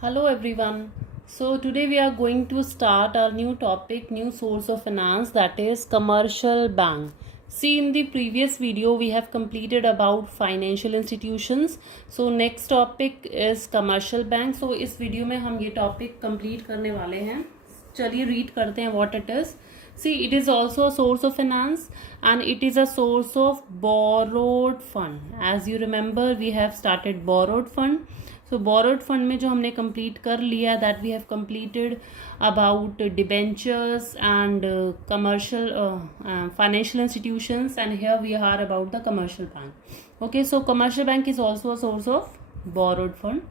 Hello everyone. So today we are going to start our new topic, new source of finance, that is commercial bank. See, in the previous video we have completed about financial institutions. So next topic is commercial bank. So इस video में हम ये topic complete करने वाले हैं. चलिए read करते हैं what it is. See, it is also a source of finance and it is a source of borrowed fund. As you remember, we have started borrowed fund. So borrowed fund में जो हमने complete कर लिया, that we have completed about debentures and commercial financial institutions, and here we are about the commercial bank. Okay, so commercial bank is also a source of borrowed fund.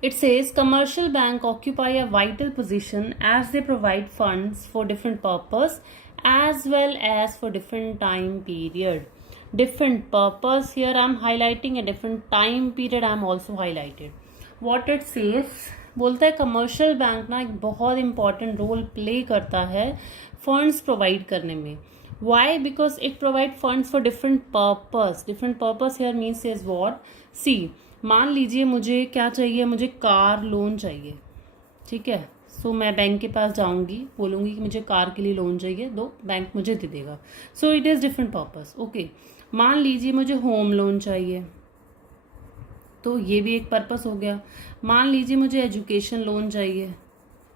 It says commercial bank occupy a vital position as they provide funds for different purpose as well as for different time period. Different purpose, here I am highlighting, a different time period I am also highlighted. What it says, बोलता है commercial bank ना एक बहुत important role play करता है funds provide करने में. Why? Because it provide funds for different purpose. Different purpose here means is what? See, मान लीजिए मुझे क्या चाहिए, मुझे कार लोन चाहिए, ठीक है. सो मैं बैंक के पास जाऊंगी, बोलूंगी कि मुझे कार के लिए लोन चाहिए, दो, बैंक मुझे दे देगा. So it is different purpose. Okay, मान लीजिए मुझे होम लोन चाहिए, तो ये भी एक पर्पस हो गया. मान लीजिए मुझे एजुकेशन लोन चाहिए,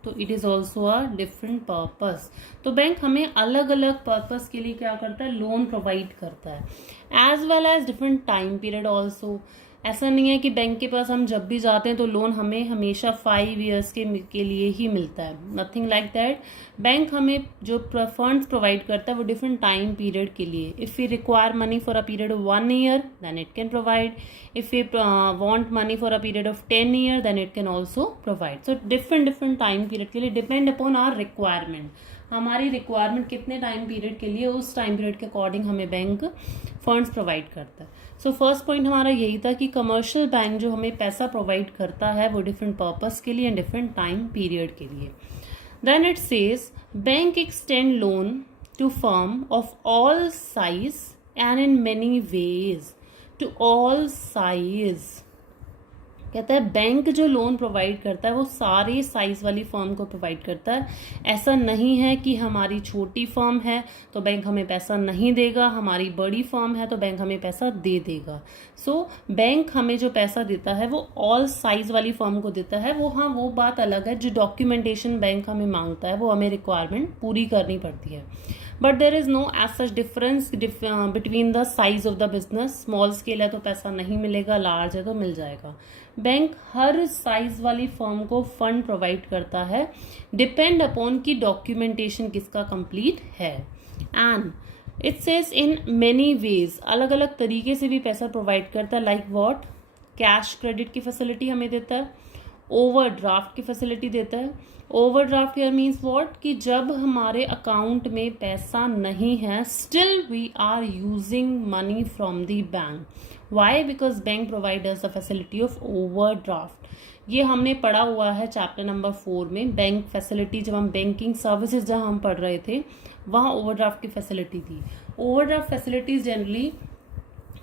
तो it is also a different purpose. तो बैंक हमें अलग अलग पर्पस के लिए क्या करता है, लोन प्रोवाइड करता है. As well as different time period also. ऐसा नहीं है कि बैंक के पास हम जब भी जाते हैं तो लोन हमें हमेशा 5 ईयर्स के लिए ही मिलता है. Nothing like that. बैंक हमें जो फंड्स प्रोवाइड करता है वो डिफरेंट टाइम पीरियड के लिए. If we require money for a period of 1 year then it can provide. If we want money for a period of 10 year then it can also provide. So different time period के लिए depend upon our requirement. हमारी requirement कितने time period के लिए, उस time period के according हमें bank funds provide करता है. सो फर्स्ट पॉइंट हमारा यही था कि कमर्शियल बैंक जो हमें पैसा प्रोवाइड करता है वो डिफरेंट पर्पस के लिए एंड डिफरेंट टाइम पीरियड के लिए. Then it says bank extend loan to firm of all size and in many ways. To all size कहता है बैंक जो लोन प्रोवाइड करता है वो सारे साइज वाली फर्म को प्रोवाइड करता है. ऐसा नहीं है कि हमारी छोटी फर्म है तो बैंक हमें पैसा नहीं देगा, हमारी बड़ी फर्म है तो बैंक हमें पैसा दे देगा. सो बैंक हमें जो पैसा देता है वो ऑल साइज वाली फर्म को देता है. वो बात अलग है, जो डॉक्यूमेंटेशन बैंक हमें मांगता है वो हमें रिक्वायरमेंट पूरी करनी पड़ती है. But there is no as such difference between the size of the business. Small scale है तो पैसा नहीं मिलेगा, लार्ज है तो मिल जाएगा. बैंक हर साइज वाली फर्म को फंड प्रोवाइड करता है, डिपेंड अपॉन की डॉक्यूमेंटेशन किसका कंप्लीट है. And it says in many veg, अलग अलग तरीके से भी पैसा प्रोवाइड करता है. Like what? कैश क्रेडिट की फैसिलिटी हमें देता है, ओवरड्राफ्ट की फैसिलिटी देता है. ओवरड्राफ्ट हियर मीन्स व्हाट, कि जब हमारे अकाउंट में पैसा नहीं है still we are using money from the bank. Why? Because bank provide us the facility of overdraft. ये हमने पढ़ा हुआ है चैप्टर नंबर 4 में. बैंक फैसिलिटी, जब हम बैंकिंग सर्विसेज जहाँ हम पढ़ रहे थे वहाँ ओवरड्राफ्ट की फैसिलिटी थी. Overdraft facilities generally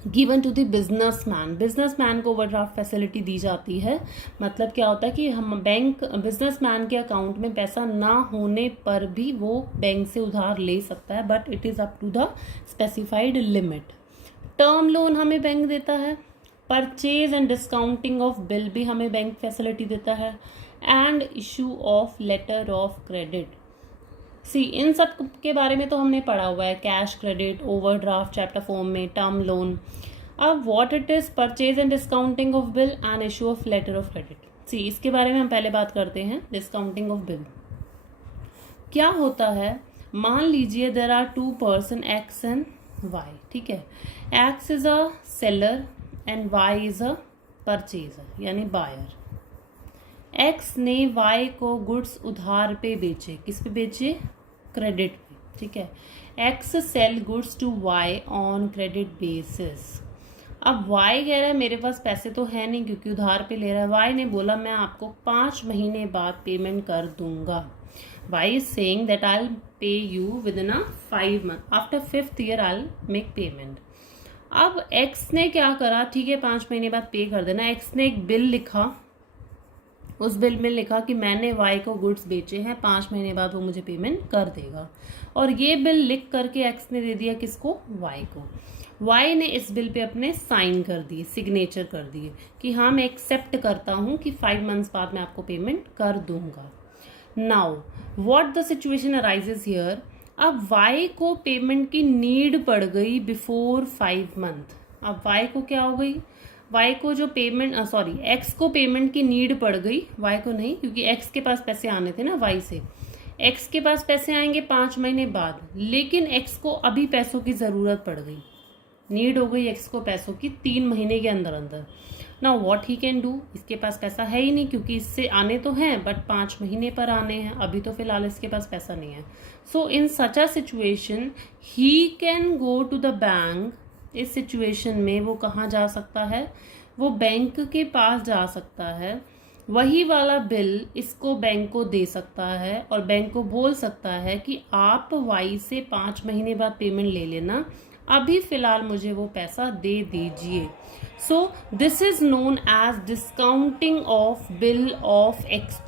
given to the businessman को ओवरड्राफ्ट फैसिलिटी दी जाती है. मतलब क्या होता है कि हम बैंक बिजनेसमैन के अकाउंट में पैसा ना होने पर भी वो बैंक से उधार ले सकता है, but it is up to the specified limit. Term loan हमें बैंक देता है. Purchase and discounting of bill भी हमें बैंक फैसिलिटी देता है. And issue of letter of credit. See, इन सब के बारे में तो हमने पढ़ा हुआ है, कैश क्रेडिट, ओवरड्राफ्ट चैप्टर 4 में, टर्म लोन. अब what it is purchase and discounting of bill and issue of letter of credit. See, इसके बारे में हम पहले बात करते हैं. डिस्काउंटिंग ऑफ बिल क्या होता है? मान लीजिए there are 2 person x and y, ठीक है. X is a seller and y is a purchaser यानी बायर. एक्स ने वाई को गुड्स उधार पे बेचे. किस पे बेचे? क्रेडिट पे, ठीक है. X sell goods to y on credit basis. अब वाई कह रहा है मेरे पास पैसे तो है नहीं क्योंकि उधार पे ले रहा है. वाई ने बोला मैं आपको 5 महीने बाद पेमेंट कर दूंगा. Y is saying that I will pay you within 5 months. After 5th year I will make payment. अब एक्स ने क्या करा, ठीक है 5 महीने बाद पे कर देना. एक्स ने एक बिल लिखा उस बिल में लिखा कि मैंने वाई को गुड्स बेचे हैं, 5 महीने बाद वो मुझे पेमेंट कर देगा। और ये बिल लिख करके एक्स ने दे दिया किसको, वाई को। वाई ने इस बिल पे अपने साइन कर दिए, सिग्नेचर कर दिए कि हाँ मैं एक्सेप्ट करता हूँ कि 5 मंथ्स बाद मैं आपको पेमेंट कर दूंगा। Now what the situation arises here, अब वाई को पेमेंट की नीड पड़ गई बिफोर 5 मंथ। अब वाई को क्या हो गई, वाई को जो पेमेंट एक्स को पेमेंट की नीड पड़ गई, वाई को नहीं, क्योंकि एक्स के पास पैसे आने थे ना वाई से। एक्स के पास पैसे आएंगे 5 महीने बाद, लेकिन एक्स को अभी पैसों की जरूरत पड़ गई, नीड हो गई एक्स को पैसों की 3 महीने के अंदर अंदर। Now what he can do, इसके पास पैसा है ही नहीं, क्योंकि इससे आने तो हैं बट 5 महीने पर आने हैं, अभी तो फिलहाल इसके पास पैसा नहीं है। So in such a situation he can go to the bank. इस सिचुएशन में वो कहाँ जा सकता है, वो बैंक के पास जा सकता है, वही वाला बिल इसको बैंक को दे सकता है और बैंक को बोल सकता है कि आप वाई से 5 महीने बाद पेमेंट ले लेना, अभी फिलहाल मुझे वो पैसा दे दीजिए। So this is known as discounting of bill of exchange.